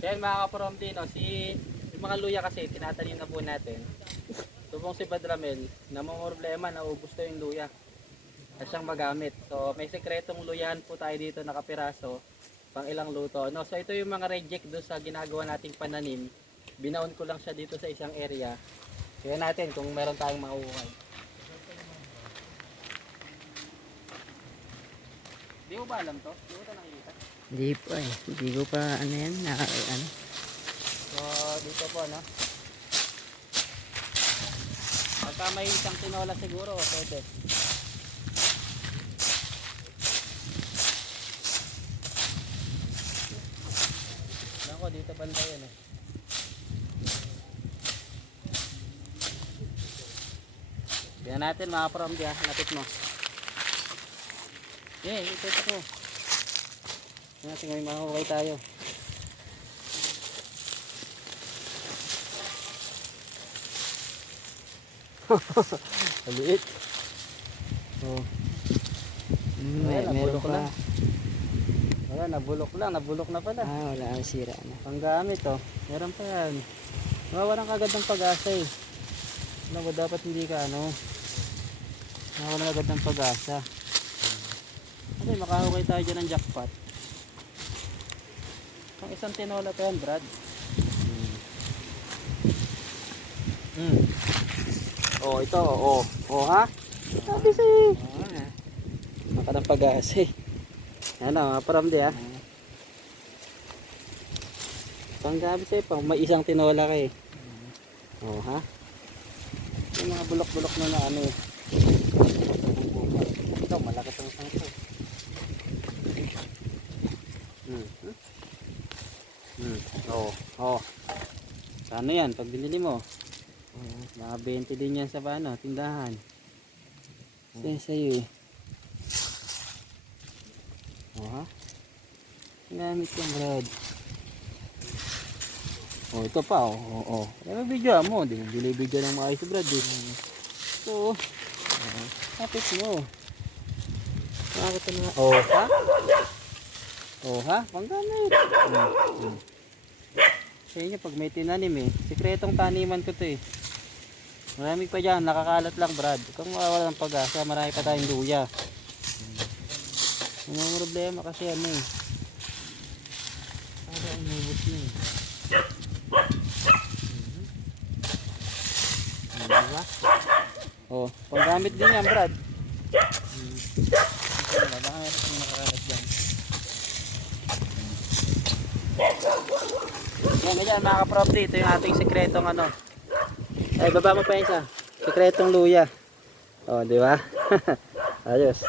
So yan mga kaparom din, no, si, yung mga luya kasi tinatanim na po natin. Subong si Badramel, namumroblema, naubos na yung luya. At siyang magamit. So may sekretong luyahan po tayo dito nakapiraso pang ilang luto. No, so ito yung mga reject doon sa ginagawa nating pananim. Binaon ko lang siya dito sa isang area. Kaya natin kung meron tayong makukuha. Di ba alam to? Di mo ito nakikita? Hindi pa eh. Hindi ko pa ano yan. Na, ano. So, dito po, no? Pagka may isang tinola siguro, pwede. Nako, dito banda yan eh. Tignan natin mga from diya, lapit mo. Ito ito ko. Natin may mahukay tayo. Maliit. Oh. Hmm, may, Ayan, meron nabulok pa. Ayan, nabulok lang. Nabulok na pala. Ah, wala. Ang sira na. Panggamit oh. Meron pa yan. Mawawalan ka agad ng pag-asa eh. Alam mo, dapat hindi ka ano. Mawawalan agad ng pag-asa. Kasi makahukay tayo dyan ng jackpot. Pang isang tinola pa yan, Brad. Hmm. Oh, ito. Oh, oh, ha? Sabi sa'yo. Oo na. Maka ng pag-asa eh. Yan o, mga paramdi ha. Panggabi sa'yo, pang may isang tinola ka eh. Oo ha. Yung mga bulok-bulok na na ano eh. Ito, malaki itong isang ito. Hmm. Oo. Oo. Sa ano yan, pag binili mo? Oo. Mga 20 din yan sa ano, tindahan. Sa'yo, sa'yo eh. Oo ha? Gamit yung Brad. Oh, ito pa oh. Oo. Oh, oh. Ano video mo? Di binibigyan ng maayos Brad eh. So, oh, kapit mo. Bakit na? Oh, ha? Oh, ha? Panggamit. Hmm. Hmm. Sa inyo, pag may tinanim eh. Sikretong taniman ko to eh. Marami pa dyan. Nakakalat lang, Brad. Kung mawawala ng pag-asa, marami pa tayong luya. Ano ang problema kasi ano eh. Para umubos na eh. Mhm. Ano ba? Oh, panggamit din yan, Brad. Hmm. Wala, baka meron kang nakakalat dyan. Yan, ganyan mga kaprobdi. Ito yung ating sekretong ano. Ay, baba mo pa siya. Sekretong luya. Oh, di ba? Ayos.